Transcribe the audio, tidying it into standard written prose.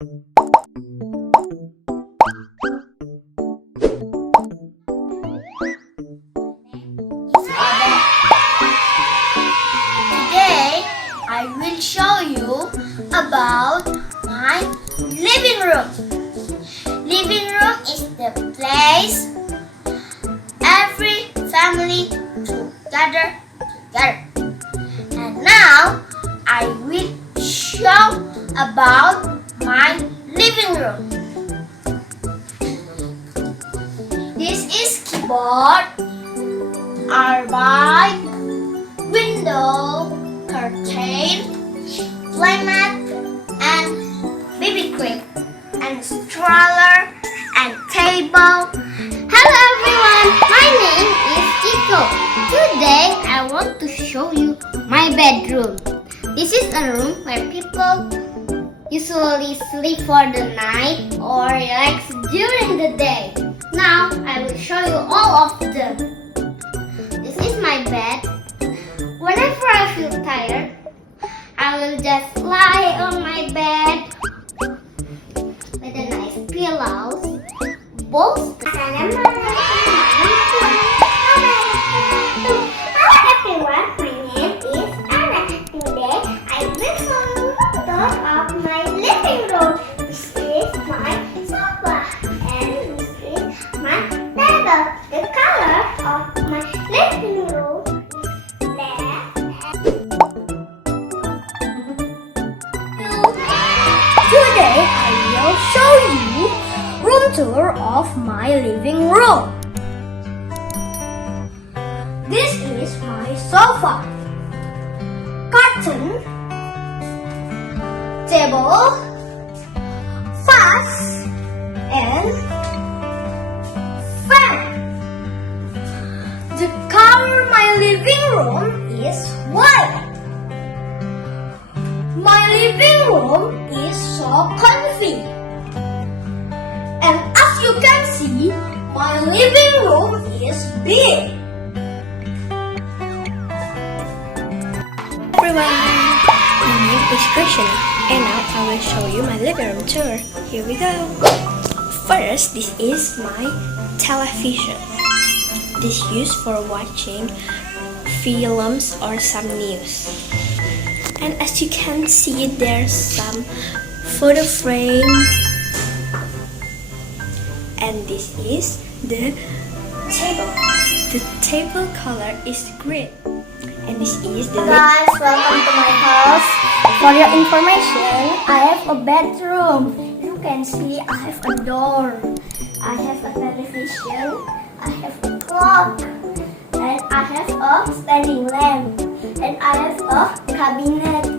Today, I will show you about my living room. Living room is the place every family to gather together. And now, I will show about my living room. This is keyboard, arbite, window, curtain, playmat, and baby crib, and stroller, and table. Hello everyone, my name is Chico. Today I want to show you my bedroom. This is a room where people usually sleep for the night or relax during the day. Now I will show you all of them. This is my bed. Whenever I feel tired, I will just lie on my bed with a nice pillow, books. Hello everyone, my name is Anna. Today I will show you a tour of my living room. This is my sofa and this is my table. The color of my living room is black. Today I will show you room tour of my living room. This is my sofa, curtain, table, vase, and fan. The color of my living room is white. My living room is so comfy. And as you can see, my living room is big. Everyone, my name is Christian, and now I will show you my living room tour. Here we go. First, this is my television. This is used for watching films or some news. And as you can see, there's some photo frame. And this is the table. The table color is green. And this is the Guys, welcome to my house. For your information, I have a bedroom. You can see I have a door. I have a television. I have a clock. And I have a standing lamp. And I have a cabinet.